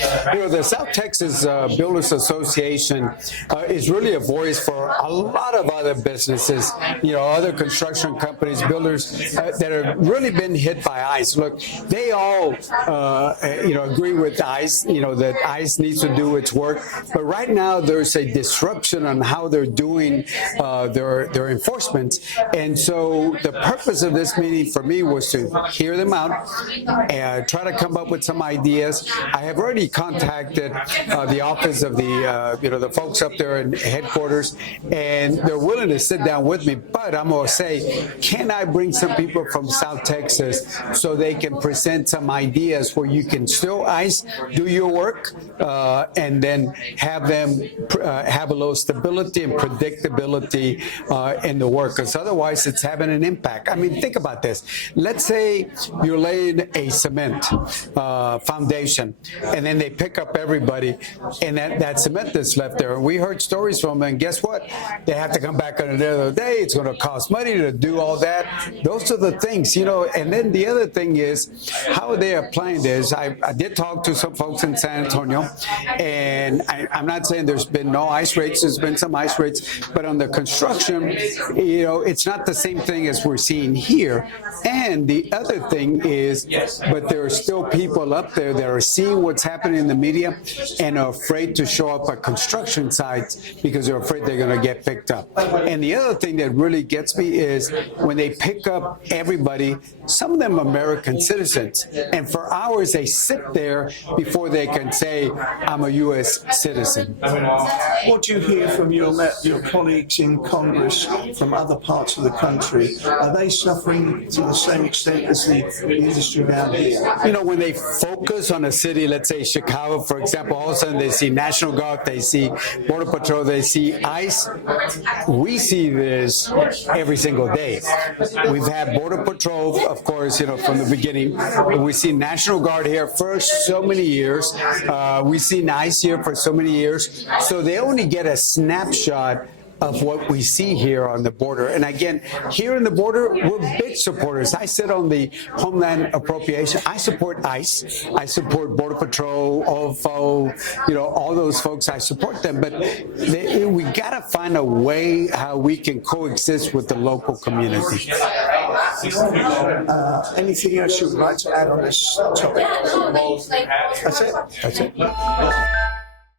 The South Texas Builders Association is really a voice for a lot of other businesses, other construction companies, builders that have really been hit by ICE. Look, they all, agree with ICE, that ICE needs to do its work. But right now, there's a disruption on how they're doing their enforcement. And so the purpose of this meeting for me was to hear them out and try to come up with some ideas. I have already contacted the office of the folks up there in headquarters, and they're willing to sit down with me. But I'm going to say, can I bring some people from South Texas so they can present some ideas where you can still ICE, do your work, and then have them have a little stability and predictability in the work, because otherwise it's having an impact. I mean, think about this. Let's say you're laying a cement foundation, and then they pick up everybody, and that cement that's left there. And we heard stories from them, and guess what? They have to come back on another day. It's going to cost money to do all that. Those are the things, And then the other thing is how they are applying this. I did talk to some folks in San Antonio, and I'm not saying there's been no ICE rates. There's been some ICE rates, but on the construction, it's not the same thing as we're seeing here. And the other thing is, but there are still people up there that are seeing what's happening in the media and are afraid to show up at construction sites because they're afraid they're going to get picked up. And the other thing that really gets me is when they pick up everybody, some of them are American citizens, and for hours they sit there before they can say, I'm a U.S. citizen. What do you hear from your colleagues in Congress from other parts of the country? Are they suffering to the same extent as the industry down here? When they focus on a city, let's say Chicago, for example, all of a sudden they see National Guard, they see Border Patrol, they see ICE. We see this every single day. We've had Border Patrol, of course, from the beginning. We see National Guard here for so many years. We've seen ICE here for so many years. So they only get a snapshot of what we see here on the border. And again, here in the border, we're big supporters. I sit on the Homeland Appropriation. I support ICE. I support Border Patrol, OFO, all those folks. I support them. But we got to find a way how we can coexist with the local community. Anything else you'd like to add on this topic? That's it? That's it.